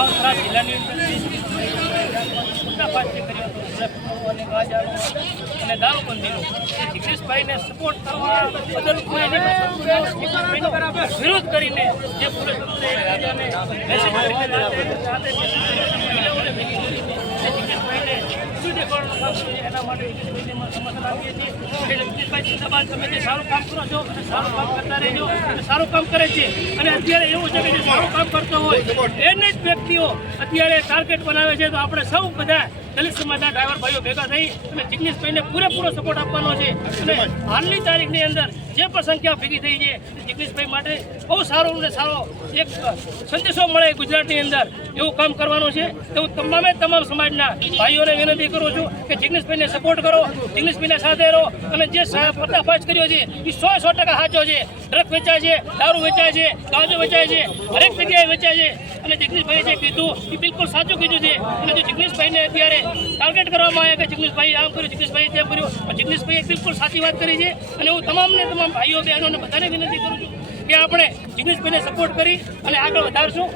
ભાવનગર જિલ્લાની મોટાભાગે કર્યો હતો. અને ગાંજાનો અને દારૂબંધીનો જિગ્નેશભાઈને સપોર્ટ કરવા વિરોધ કરીને જે પોલીસ જાતે જાતે મહિલાઓને ભેગી કરીને જે જિગ્નેશભાઈને શું કામ કરો છો અને સારું કામ કરતા રહેજો અને સારું કામ કરે છે. અને અત્યારે એવું છે સારું કામ કરતો હોય, એને જ વ્યક્તિઓ અત્યારે ટાર્ગેટ બનાવે છે. તો આપણે સૌ બધા દલિત સમાજના ડ્રાઈવર ભાઈઓ ભેગા થઈ અને જિગ્નેશભાઈને પૂરેપૂરો સપોર્ટ આપવાનો છે. અને હાલની તારીખની અંદર જે પણ સંખ્યા ભેગી થઈ છે જિગ્નેશભાઈ માટે બહુ સારો અને સારો એક સંદેશો મળે ગુજરાતની અંદર. એવું કામ કરવાનું છે. એવું તમામે તમામ સમાજના ભાઈઓને વિનંતી કરું છું કે જિગ્નેશભાઈને સપોર્ટ કરો, જિગ્નેશભાઈને સાથે રહો અને જે પર્દાફાશ કર્યો છે, એ સો સો ટકા સાચો છે. ડ્રગ વેચાય છે, દારૂ વેચાય છે, ગાંજો વેચાય છે, હરેક જગ્યાએ વેચાય છે. અને જગદીશભાઈ જે કીધું એ બિલકુલ સાચું કીધું છે. અને જો જગદીશભાઈને અત્યારે ટાર્ગેટ કરવામાં આવ્યા કે જગદીશભાઈ આમ કર્યું જગદીશભાઈ તેમ કર્યું જગદીશભાઈએ બિલકુલ સાચી વાત કરી છે અને હું તમામને તમામ ભાઈઓ, બહેનોને બધાને વિનંતી કરું છું કે આપણે જિગ્નેશભાઈને સપોર્ટ કરી અને આગળ વધારશું.